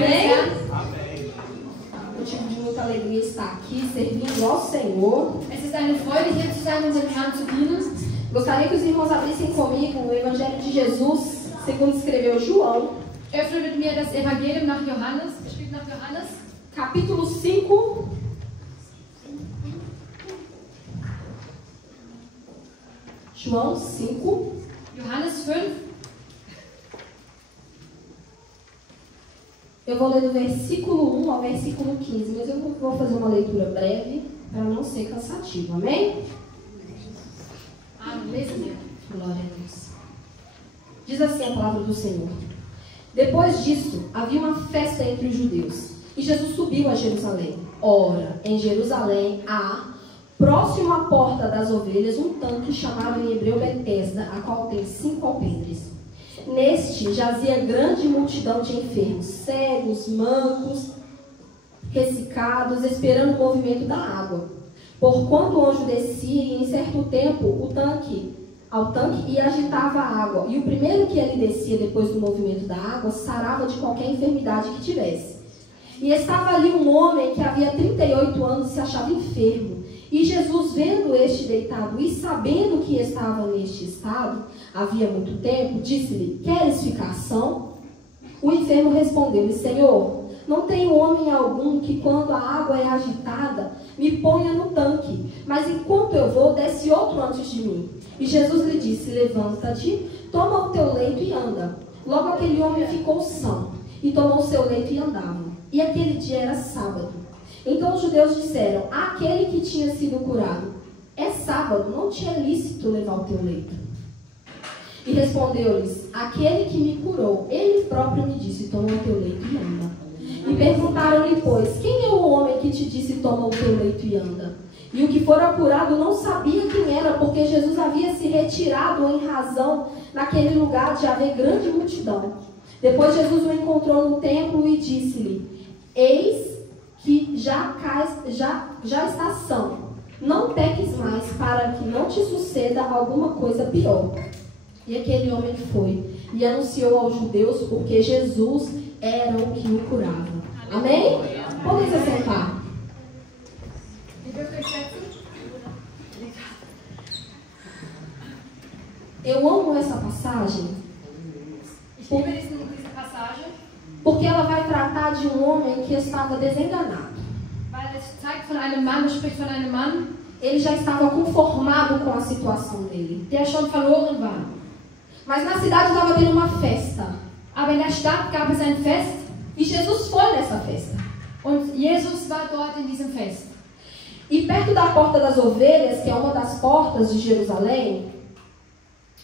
Amém? Motivo de muita alegria estar aqui, servindo ao Senhor. Es ist eine Freude, hier zu sein, unserem Herrn zu dienen. Gostaria que os irmãos abrissem comigo o Evangelho de Jesus, segundo escreveu João. Öffne mit mir das Evangelium nach Johannes, geschrieben nach Johannes. Capítulo 5. João 5. Johannes 5. Eu vou ler do versículo 1 ao versículo 15, mas eu vou fazer uma leitura breve para não ser cansativo, amém? Lesen wir. Glória a Deus. Diz assim a palavra do Senhor. Depois disso, havia uma festa entre os judeus, e Jesus subiu a Jerusalém. Ora, em Jerusalém há, próximo à porta das ovelhas, um tanque chamado em hebreu Betesda, a qual tem 5 alpendres. Neste jazia grande multidão de enfermos, cegos, mancos, ressecados, esperando o movimento da água. Porquanto o anjo descia e em certo tempo ao tanque e agitava a água. E o primeiro que ali descia depois do movimento da água sarava de qualquer enfermidade que tivesse. E estava ali um homem que havia 38 anos e se achava enfermo. E Jesus, vendo este deitado e sabendo que estava neste estado, havia muito tempo, disse-lhe: queres ficar são? O enfermo respondeu-lhe: Senhor, não tenho homem algum que quando a água é agitada, me ponha no tanque, mas enquanto eu vou, desce outro antes de mim. E Jesus lhe disse: levanta-te, toma o teu leito e anda. Logo aquele homem ficou são, e tomou o seu leito e andava. E aquele dia era sábado. Então os judeus disseram àquele que tinha sido curado: é sábado, não te é lícito levar o teu leito. E respondeu-lhes: aquele que me curou, ele próprio me disse: toma o teu leito e anda. E perguntaram-lhe, pois, quem é o homem que te disse: toma o teu leito e anda? E o que fora curado não sabia quem era, porque Jesus havia se retirado em razão naquele lugar de haver grande multidão. Depois Jesus o encontrou no templo e disse-lhe: eis que já está são. Não peques mais, para que não te suceda alguma coisa pior. E aquele homem foi e anunciou aos judeus porque Jesus era o que o curava. Amém? Podem se sentar. Eu amo essa passagem porque ela vai tratar de um homem que estava desenganado. Ele já estava conformado com a situação dele. Der schon verloren war. Mas na cidade estava tendo uma festa. Aber in der Stadt gab es ein Fest. E Jesus foi nessa festa. Und Jesus war dort in diesem Fest. E perto da porta das ovelhas, que é uma das portas de Jerusalém,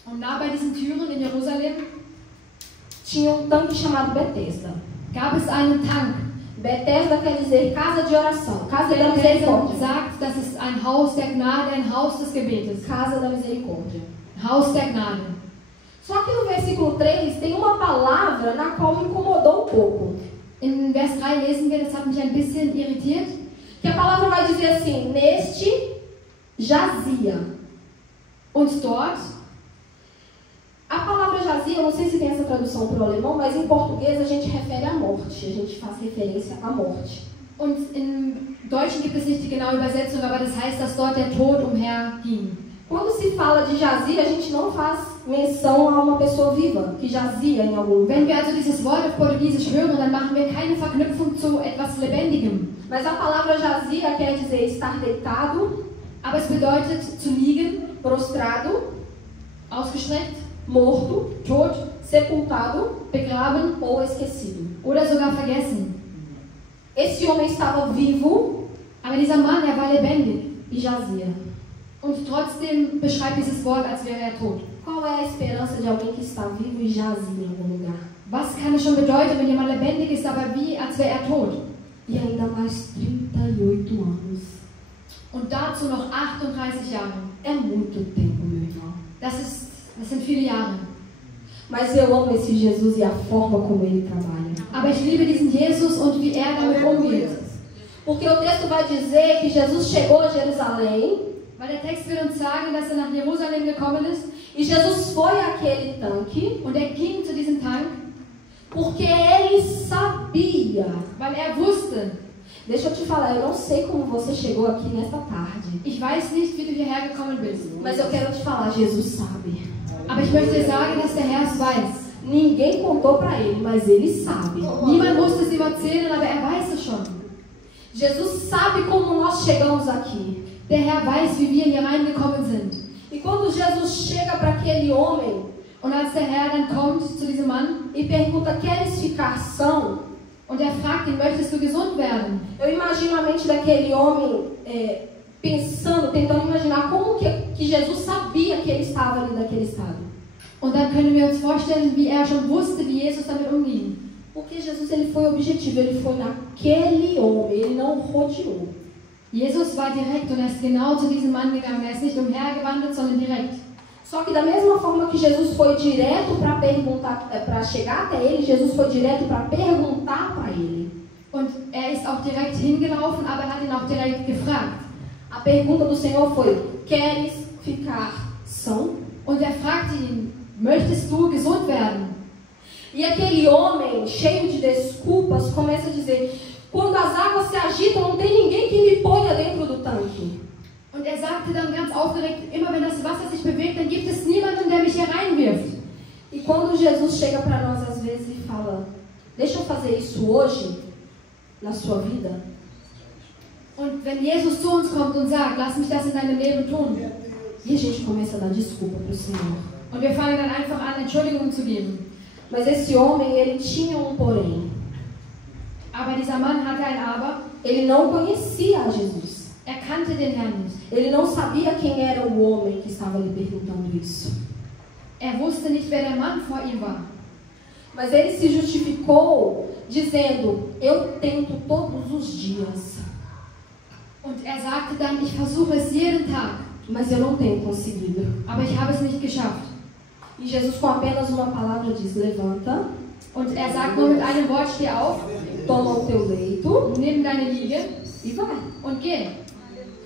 Und da bei diesen Türen in Jerusalem tinha um tanque chamado Betesda. gab es einen Tank. Betesda quer dizer casa de oração, casa da Der misericórdia. sagt, das ist ein Haus der Gnade, ein Haus des Gebetes. Casa da misericórdia. Haus der Gnade. Só que no versículo 3 tem uma palavra na qual me incomodou um pouco. In Vers 3 lesen wir, das hat mich ein bisschen irritiert. Que a palavra vai dizer assim: neste jazia. Und dort, A palavra jazia, eu não sei se tem essa tradução para o alemão, mas em português a gente refere à morte. A gente faz referência à morte. und im Deutschen gibt es nicht die genaue Übersetzung, aber das heißt, dass dort der Tod umherging. Quando se fala de jazia, a gente não faz menção a uma pessoa viva que jazia em algum lugar. Wenn wir also dieses Wort auf Portugiesisch hören, dann machen wir keine Verknüpfung zu etwas Lebendigem. Mas a palavra jazia quer dizer estar deitado, Aber es bedeutet zu liegen, prostrado, ausgestreckt, morto, tot, sepultado begraben ou esquecido. oder sogar vergessen. Esse homem estava vivo Aber dieser Mann, er war lebendig. e jazia. Und trotzdem beschreibt dieses Wort, als wäre er tot. Qual é a esperança de alguém que está vivo e jazia em algum lugar? Was kann es schon bedeuten, wenn jemand lebendig ist, aber wie, als wäre er tot? E ainda mais 38 anos. Und dazu noch 38 Jahre. É muito tempo, meu irmão. Das sind viele Jahre. Mas eu amo esse Jesus e a forma como ele trabalha. Aber ich liebe diesen Jesus und wie er damit umgeht. Porque o texto vai dizer que Jesus chegou a Jerusalém. Weil der Text will uns sagen, dass er nach Jerusalem gekommen ist. E Jesus foi àquele tanque Und er ging zu diesem Tank. porque ele sabia sabia. weil wusste. Deixa eu te falar, eu não sei como você chegou aqui nesta tarde. Ich weiß nicht, wie du hierher gekommen bist. Mas eu quero te falar, Jesus sabe. Aber ich möchte dir sagen, dass der Herr es weiß. Ninguém contou para ele, mas ele sabe. Niemand musste es ihm erzählen, aber weiß es schon. Jesus sabe como nós chegamos aqui. Der Herr weiß, wie wir hier reingekommen sind. E quando Jesus chega para aquele homem, und als der Herr dann kommt zu diesem Mann e pergunta, queres ficar são? Und fragt ihn, möchtest du gesund werden? Eu imagino a mente daquele homem pensando, tentando imaginar como que Jesus sabia que ele estava ali naquele estado. Und dann können wir uns vorstellen, wie schon wusste, wie Jesus damit umging. Porque Jesus ele foi objetivo, ele foi naquele homem, ele não rodeou. Jesus war direkt und ist genau zu diesem Mann gegangen. Ist nicht umhergewandert, sondern direkt. Só que da mesma forma que Jesus foi direto para perguntar, para chegar até ele, Jesus foi direto para perguntar para ele. Und ist auch direkt hingelaufen, aber hat ihn auch direkt gefragt. A pergunta do Senhor foi: queres ficar são? Und fragte ihn: möchtest du gesund werden? E aquele homem, cheio de desculpas, começa a dizer: quando as águas se agitam, não tem ninguém que me ponha dentro do tanque. Und sagte dann ganz aufgeregt, immer wenn das Wasser sich bewegt, dann gibt es niemanden, der mich hier reinwirft. E quando Jesus chega para nós às vezes e fala: deixa eu fazer isso hoje na sua vida. Und wenn Jesus zu uns kommt und sagt, lass mich das in deinem Leben tun. E a gente começa a dar desculpa para o Senhor. Und wir fangen dann einfach an, Entschuldigung zu geben. Mas esse homem, ele tinha um porém. Aber dieser Mann hatte ein Aber. Ele não conhecia a Jesus. Kannte den Herrn nicht. Ele não sabia quem era o homem que estava lhe perguntando isso. Wusste nicht, wer der Mann vor ihm war. Mas ele se justificou dizendo: eu tento todos os dias. Und sagte dann, ich versuche es jeden Tag. Mas eu não tenho conseguido. Aber ich habe es nicht geschafft. E Jesus com apenas uma palavra diz: levanta. Und sagt nur mit einem Wort: steh auf. Toma o teu leito. Nimm deine Liege. E vai. Und geh.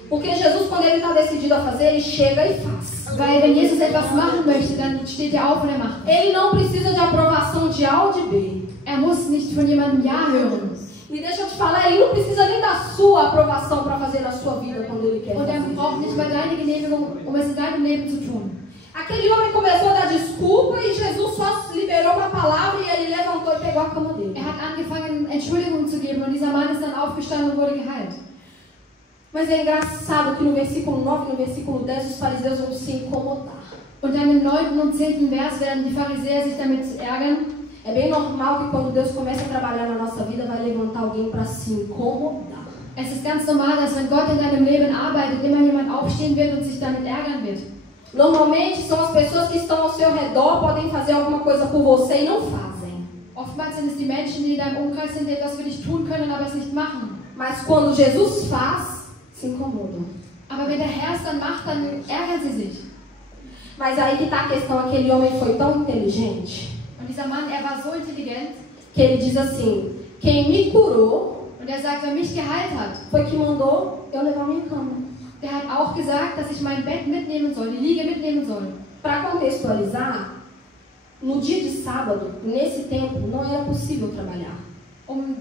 Porque Jesus, quando ele está decidido a fazer, ele chega e faz. Weil wenn Jesus etwas machen möchte, dann steht auf und macht. Ele não precisa de aprovação de A ou de B. Muss nicht von jemandem Ja hören. E deixa eu te falar, ele não precisa nem da sua aprovação para fazer na sua vida quando ele quer. Und braucht nicht mal deine Genehmigung, es in deinem Leben zu tun. Aquele homem começou a dar desculpa e Jesus só liberou uma palavra e ele levantou e pegou a cama dele. Hat angefangen, Entschuldigung zu geben und dieser Mann ist dann aufgestanden und wurde geheilt. Mas é engraçado que no versículo 9 e no versículo 10 os fariseus vão se incomodar. Und dann im 9. und 10. Vers werden die Pharisäer sich damit ärgern. É bem normal que quando Deus começa a trabalhar na nossa vida, vai levantar alguém para se incomodar. Es ist ganz normal, dass wenn Gott in deinem Leben arbeitet, immer jemand aufstehen wird und sich damit ärgern wird. Normalmente são as pessoas que estão ao seu redor, podem fazer alguma coisa por você e não fazem. Oftmals sind es die Menschen, die in deinem Umkreis sind, die etwas für dich tun können, aber es nicht machen. Mas quando Jesus faz, se incomodam. Aber wenn der Herr es dann macht, dann ärgern sie sich. Mas aí que está a questão, aquele homem foi tão inteligente. Und dieser Mann, war so intelligent, que ele diz assim: quem me curou, und sagt, wer mich geheilt hat, foi que mandou eu levar minha cama. Der hat auch gesagt, dass ich mein Bett mitnehmen soll, die Liege mitnehmen soll. Para contextualizar, no dia de sábado, nesse tempo, não era possível trabalhar.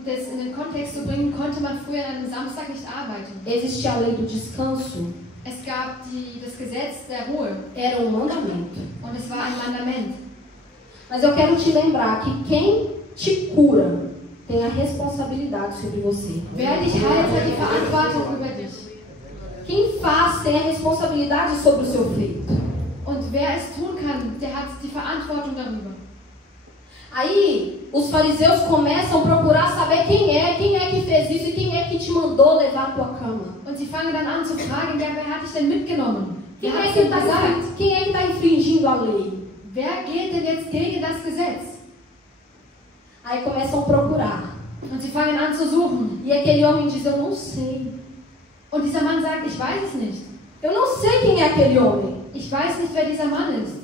Das in den Kontext zu bringen, konnte man früher an einem Samstag nicht arbeiten. Existia a lei do descanso. Es gab das Gesetz der Ruhe. Era mandamento. Und es war ein Mandament. Mas eu quero te lembrar que quem te cura tem a responsabilidade sobre você. Wer dich heilt, hat die Verantwortung über dich. Quem faz tem a responsabilidade sobre o seu feito. Und wer es tun kann, der hat die Verantwortung darüber. Aí, os fariseus começam a procurar saber quem é que fez isso e quem é que te mandou levar a tua cama. Und sie fangen dann an zu fragen, wer hat dich denn mitgenommen? Quem é que está infringindo a lei? Wer geht denn jetzt gegen das Gesetz? Aí começam a procurar. Und sie fangen an zu suchen. E aquele homem diz: eu não sei. Und dieser Mann sagt: ich weiß es nicht. Eu não sei quem é aquele homem. Ich weiß nicht, wer dieser Mann ist.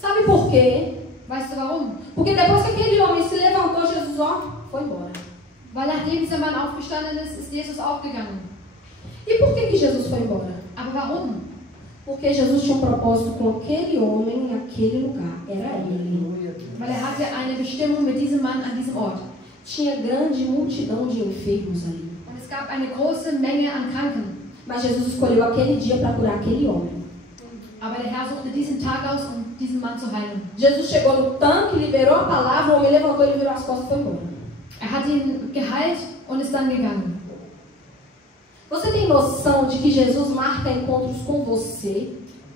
Sabe por quê? Weißt du warum? Porque depois que aquele homem se levantou, Jesus foi embora. Weil nachdem dieser Mann aufgestanden ist Jesus auch gegangen. E por que Jesus foi embora? Aber warum? Porque Jesus tinha um propósito com aquele homem naquele lugar. Era ele. Weil hatte eine Bestimmung mit diesem Mann an diesem Ort. Tinha grande multidão de enfermos ali. Und es gab eine große Menge an Kranken. Mas Jesus escolheu aquele dia para curar aquele homem. Aber der Herr suchte diesen Tag aus, um diesen Mann zu heilen. Jesus chegou no tanque, liberou a palavra, o homem levantou, ele virou as costas e foi embora. Hat ihn geheilt und ist dann gegangen. Você tem noção de que Jesus marca encontros com você?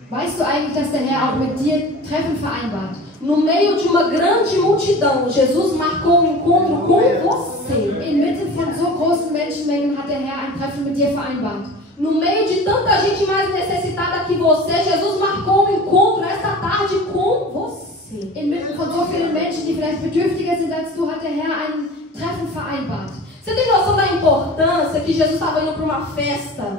Weißt du eigentlich, dass der Herr auch mit dir Treffen vereinbart? No meio de uma grande multidão, Jesus marcou um encontro com você. Inmitten von so großen Menschenmengen hat der Herr ein Treffen mit dir vereinbart. No meio de tanta gente mais necessitada que você, Jesus marcou um encontro esta tarde com você. Inmitten von so vielen Menschen, die vielleicht bedürftiger sind als du, hat der Herr ein Treffen vereinbart. Você tem noção da importância que Jesus estava indo para uma festa?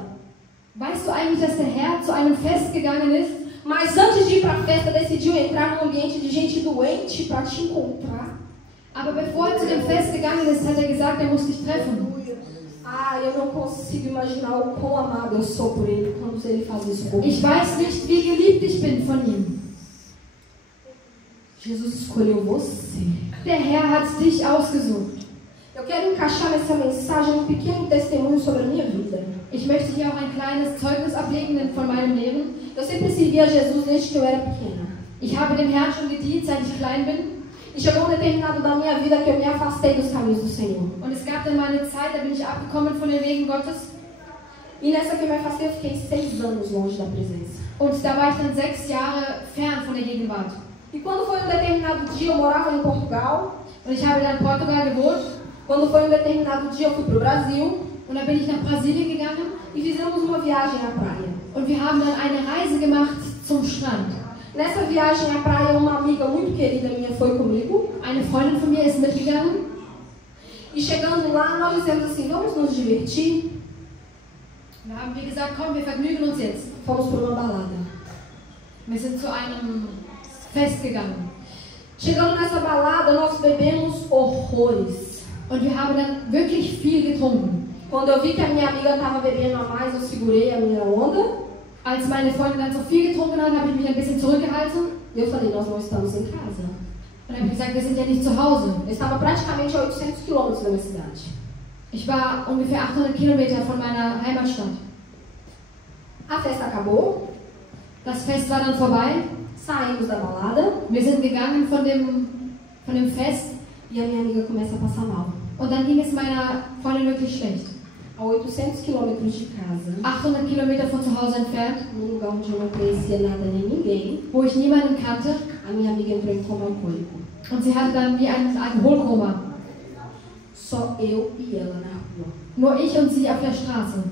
Weißt du eigentlich, dass der Herr zu einem Fest gegangen ist? Mas antes de ir para a festa, decidiu entrar num ambiente de gente doente para te encontrar. Aber bevor er zu dem Fest gegangen ist, hat er gesagt, er muss dich treffen. Ah, eu não consigo imaginar o quão amado eu sou por ele quando ele faz isso comigo. Ich weiß nicht, wie geliebt ich bin von ihm. Jesus escolheu você. Der Herr hat dich ausgesucht. Eu quero encaixar nessa mensagem um pequeno testemunho sobre a minha vida. Ich möchte hier auch ein kleines Zeugnis ablegen von meinem Leben. Eu sempre servi a Jesus desde que eu era pequena. Ich habe dem Herrn schon gedient, seit ich klein bin. E chegou um determinado da minha vida que eu me afastei dos caminhos do Senhor. Und es gab dann mal eine Zeit, da bin ich abgekommen von den Wegen Gottes. E nessa que eu me afastei, eu fiquei 6 anos longe da presença. Und da war ich dann 6 Jahre fern von der Gegenwart. E quando foi um determinado dia, eu morava em Portugal. Und ich habe dann in Portugal gewohnt. Quando foi um determinado dia, eu fui para o Brasil. Und dann bin ich nach Brasilien gegangen. E fizemos uma viagem à praia. Und wir haben dann eine Reise gemacht zum Strand. Nessa viagem à praia, uma amiga muito querida minha foi comigo. Eine Freundin von mir ist mitgegangen. E chegando lá, nós dissemos assim, vamos nos divertir. Da haben wir gesagt, komm, wir vergnügen uns jetzt. Fomos para uma balada. Wir sind zu einem Fest gegangen. Chegando nessa balada, nós bebemos horrores. Und wir haben dann wirklich viel getrunken. Quando eu vi que a minha amiga estava bebendo a mais, eu segurei a minha onda. Als meine Freundin dann so viel getrunken hat, habe ich mich ein bisschen zurückgehalten. E eu falei, nós não estamos em casa. Und habe gesagt, wir sind ja nicht zu Hause. Eu estava praticamente a 800 quilômetros da minha cidade. Ich war ungefähr 800 Kilometer von meiner Heimatstadt. A festa acabou. Das Fest war dann vorbei. Saímos da balada. Wir sind gegangen von dem Fest. E a minha amiga começa a passar mal. Und dann ging es meiner Freundin wirklich schlecht. A 800 quilômetros de casa. 800 Kilometer von zu Hause entfernt. Num lugar onde eu não conhecia nada nem ninguém. Wo ich niemanden kannte. A minha amiga entrou em coma alcoólico. Und sie hatte dann wie ein Alkoholkoma. Só eu e ela na rua. Nur ich und sie auf der Straße.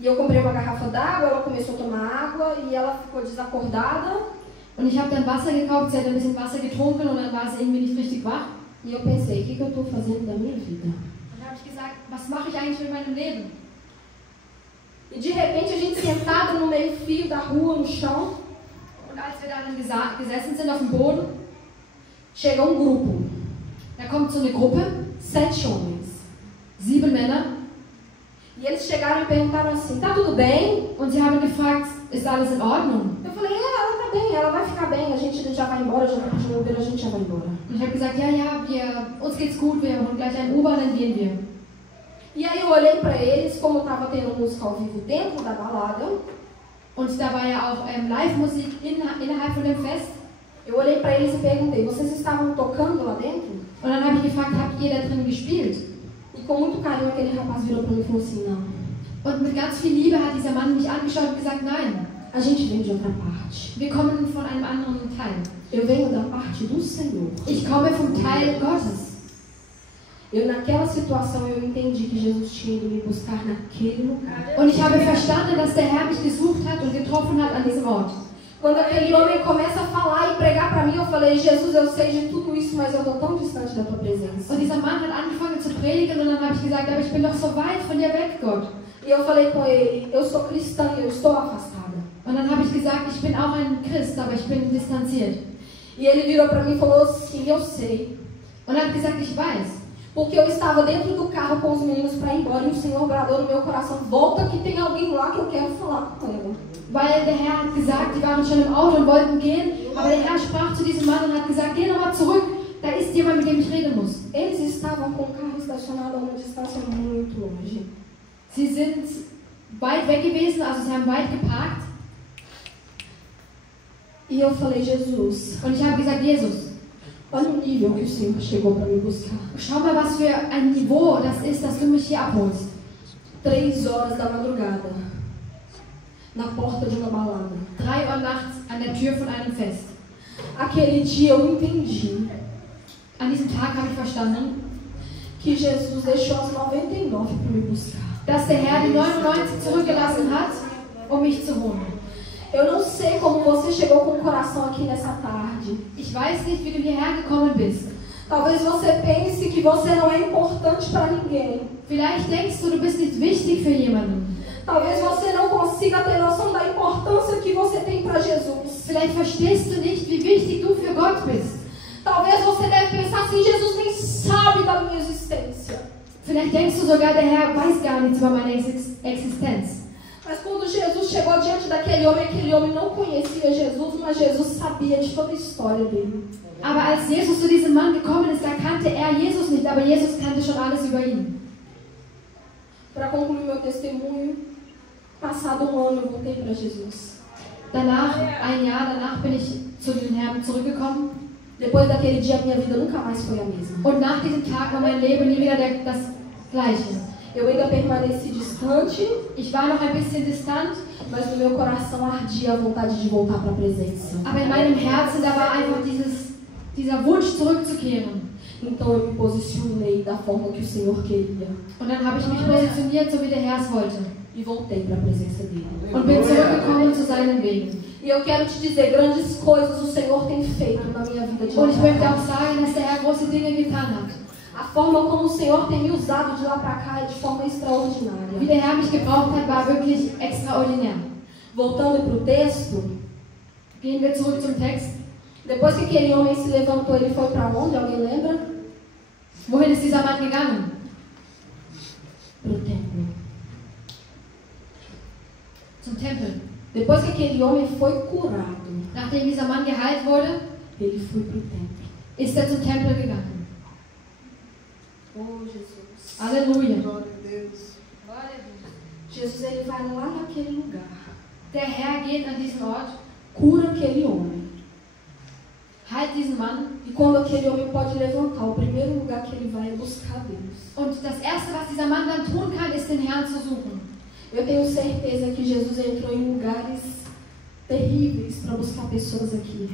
E eu comprei uma garrafa d'água, ela começou a tomar água e ela ficou desacordada. Und ich habe dann Wasser gekauft, sie hat ein bisschen Wasser getrunken und dann war sie irgendwie nicht richtig wach. E eu pensei, o que eu estou fazendo da minha vida? Und dann habe ich gesagt, was mache ich eigentlich mit meinem Leben? E de repente a gente sentada no meio fio da rua, no chão. Und als wir dann gesessen sind auf dem Boden, chega um grupo. Da kommt so eine Gruppe, 7 homens. 7 Männer. E eles chegaram e perguntaram assim, tá tudo bem? Und sie haben gefragt, ist alles in Ordnung? Eu falei, ela tá bem, ela vai ficar bem, a gente já vai embora, já vai pedir Uber, a gente já vai embora. Und ich habe gesagt, ja, uns geht's gut, wir holen gleich einen Uber, dann gehen wir. E aí eu olhei pra eles, como tava tendo música ao vivo dentro da balada. Und da war ja auch Live-Musik innerhalb von dem Fest. Eu olhei pra eles e perguntei, vocês estavam tocando lá dentro? Und dann habe ich gefragt, habt ihr da drin gespielt? E com muito carinho aquele rapaz virou pra mim e falou assim, não. Und mit ganz viel Liebe hat dieser Mann mich angeschaut und gesagt, nein. A gente vem de outra parte. Wir kommen von einem anderen Teil. Eu venho da parte do Senhor. Ich komme vom Teil Gottes. Eu naquela situação eu entendi que Jesus tinha ido me buscar naquele lugar. Und ich habe verstanden, dass der Herr mich gesucht hat und getroffen hat an diesem Ort. Quando aquele homem começa a falar e pregar para mim, eu falei, Jesus, eu sei de tudo isso, mas eu estou tão distante da tua presença. Und dieser Mann hat angefangen zu predigen und dann habe ich gesagt, aber ich bin doch so weit von dir weg, Gott. E eu falei com ele, eu sou cristã e eu estou afastada. Und dann habe ich gesagt, ich bin auch ein Christ, aber ich bin distanziert. E ele virou para mim e falou assim, eu sei. Und er hat gesagt, ich weiß. Porque eu estava dentro do carro com os meninos para ir embora e o Senhor bradou no meu coração, volta que tem alguém lá que eu quero falar com ela. Weil der Herr hat gesagt, die waren schon im Auto und wollten gehen, aber der Herr sprach zu diesem Mann und hat gesagt, geh nochmal zurück, da ist jemand, mit dem ich reden muss. Eles estavam com o carro estacionado a uma distância muito longe. Sie sind weit weg gewesen, also sie haben weit geparkt. E eu falei, Jesus, Und ich habe gesagt, Jesus, olha o nível que o Senhor chegou para me buscar. schau mal, was für ein Niveau das ist, dass du mich hier abholst. 3 horas da madrugada, na porta de uma balada. 3 Uhr nachts an der Tür von einem Fest. Aquele dia eu entendi An diesem Tag habe ich verstanden, que Jesus deixou as 99 para me buscar. dass der Herr die 99 zurückgelassen hat, um mich zu holen. Eu não sei como você chegou com o coração aqui nessa tarde. Ich weiß nicht, wie du hierher gekommen bist. Talvez você pense que você não é importante para ninguém. Vielleicht denkst du, du bist nicht wichtig für jemanden. Talvez você não consiga ter noção da importância que você tem para Jesus. Vielleicht verstehst du nicht, wie wichtig du für Gott bist. Talvez você deve pensar assim, Jesus nem sabe da minha existência. Vielleicht denkst du sogar, der Herr weiß gar nichts über meine Existenz. Mas quando Jesus chegou diante aquele homem não conhecia Jesus, mas Jesus sabia de toda a história dele. Aber als Jesus zu diesem Mann gekommen ist, da kannte er Jesus nicht, aber Jesus kannte schon alles über ihn. Para concluir meu testemunho, passado um ano eu voltei para Jesus. Danach, ein Jahr danach, bin ich zu dem Herrn zurückgekommen. Depois daquele dia, minha vida nunca mais foi a mesma. Und nach diesem Tag war mein Leben nie wieder das gleiche. Eu ainda permaneci distante, Ich war noch ein bisschen distant, mas no meu coração ardia a vontade de voltar para a presença. aber in meinem Herzen, da war einfach dieser Wunsch zurückzukehren. Então eu me posicionei da forma que o Senhor queria Und dann habe ich mich positioniert, so wie der Herr es wollte. e voltei para a presença dele. Und bin zurückgekommen zu seinen Wegen. E eu quero te dizer, grandes coisas o Senhor tem feito na minha vida de Und ich möchte lá auch sagen, dass der Herr große Dinge getan hat. A forma como o Senhor tem me usado de lá para cá é de forma Wie extraordinária. der Herr mich gebraucht hat, war wirklich extraordinär. Voltando para o texto, Gehen wir zurück zum Text. depois que aquele homem se levantou, ele foi para onde? Alguém lembra? Wohin ist dieser Mann gegangen? Para o templo. Zum Tempel. Depois que aquele homem foi curado, Nachdem dieser Mann geheilt wurde, ele foi para o templo. ist er zum Tempel gegangen. Oh, Jesus. Halleluja. Glória a Deus. Jesus, ele vai lá naquele lugar, Der Herr geht an diesen Ort, cura aquele homem. heilt diesen Mann. E quando aquele homem pode levantar, o primeiro lugar que ele vai é buscar Deus. Und das Erste, was dieser Mann dann tun kann, ist den Herrn zu suchen. Eu tenho certeza que Jesus entrou em lugares terríveis para buscar pessoas aqui.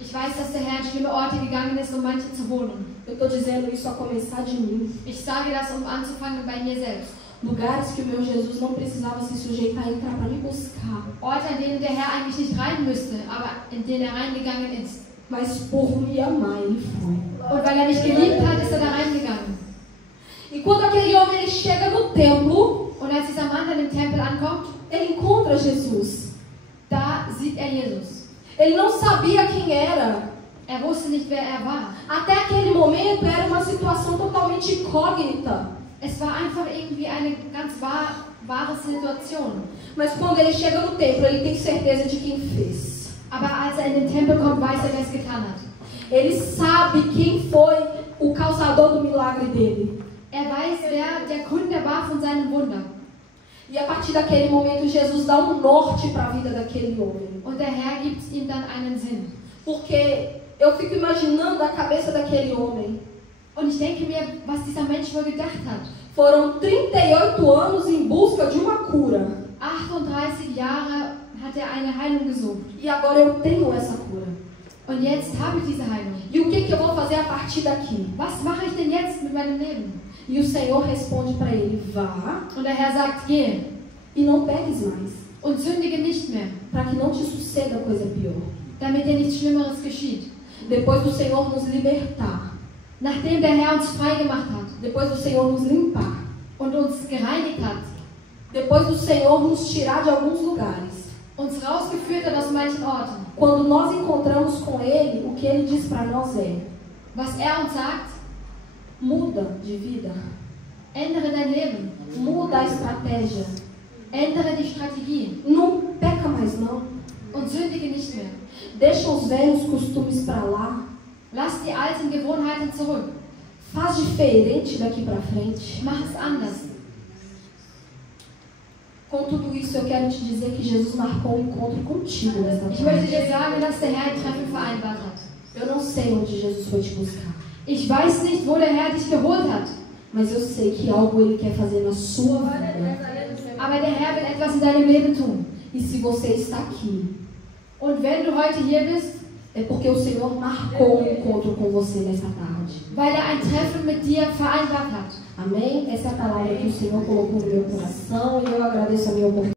Ich weiß, dass der Herr in schlimme Orte gegangen ist, um manche zu holen. Eu estou dizendo isso a começar de mim. Ich sage das, um anzufangen bei mir selbst. Lugares que o meu Jesus não precisava se sujeitar a entrar para me buscar. Orte, an denen der Herr eigentlich nicht rein müsste, aber in denen er reingegangen ist. Mas por me amar, ele foi. Und weil er mich geliebt hat, ist er da reingegangen. E quando aquele homem ele chega no templo, Und als dieser Mann dann im Tempel ankommt, ele encontra Jesus. da sieht er Jesus. Ele não sabia quem era. Er wusste nicht, wer er war. Até aquele momento era uma situação totalmente incógnita. Es war einfach irgendwie eine ganz wahre Situation. Mas quando ele chega no templo, ele tem certeza de quem fez. Aber als er in den Tempel kommt, weiß er, wer es getan hat. Ele sabe quem foi o causador do milagre dele. Er weiß, wer der Gründer war von seinem Wunder. E a partir daquele momento, Jesus dá um norte para a vida daquele homem. Und der Herr gibt ihm dann einen Sinn. Porque eu fico imaginando a cabeça daquele homem. Und ich denke mir, was dieser Mensch wohl gedacht hat. Foram 38 anos em busca de uma cura. 38 Jahre hat er eine Heilung gesucht. E agora eu tenho essa cura. Und jetzt habe ich diese Heilung. E o que eu vou fazer a partir daqui? Was mache ich denn jetzt mit meinem Leben? E o Senhor responde para ele: vá Und der Herr sagt, geh e não peques mais, und sündige nicht mehr, para que não te suceda coisa pior. damit dir nichts Schlimmeres geschieht. Depois do Senhor nos libertar, Nachdem der Herr uns frei gemacht hat depois do Senhor nos limpar, und uns gereinigt hat, depois do Senhor nos tirar de alguns lugares, uns rausgeführt hat aus manchen Orten, quando nós encontramos com Ele, o que Ele diz para nós é: was er uns sagt, muda de vida, ändere dein Leben, muda a estratégia, ändere die Strategie não peca mais não, und sündige nicht mehr. deixa os velhos costumes para lá, Lass die alten Gewohnheiten zurück. Faz diferente daqui para frente. Mach es anders. Com tudo isso, eu quero te dizer que Jesus marcou um encontro contigo nesta Ich möchte tarde. dir sagen, dass der Herr ein Treffen vereinbart hat. Eu não sei onde Jesus foi te buscar, Ich weiß nicht, wo der Herr dich geholt hat. mas eu sei que algo Ele quer fazer na sua vida. Aber der Herr will etwas in deinem Leben tun. E se você está aqui, Und wenn du heute hier bist, é porque o Senhor marcou um encontro com você nesta tarde. weil er ein Treffen mit dir vereinbart hat. Amém? Essa é a palavra que o Senhor colocou no meu coração e eu agradeço a minha oportunidade.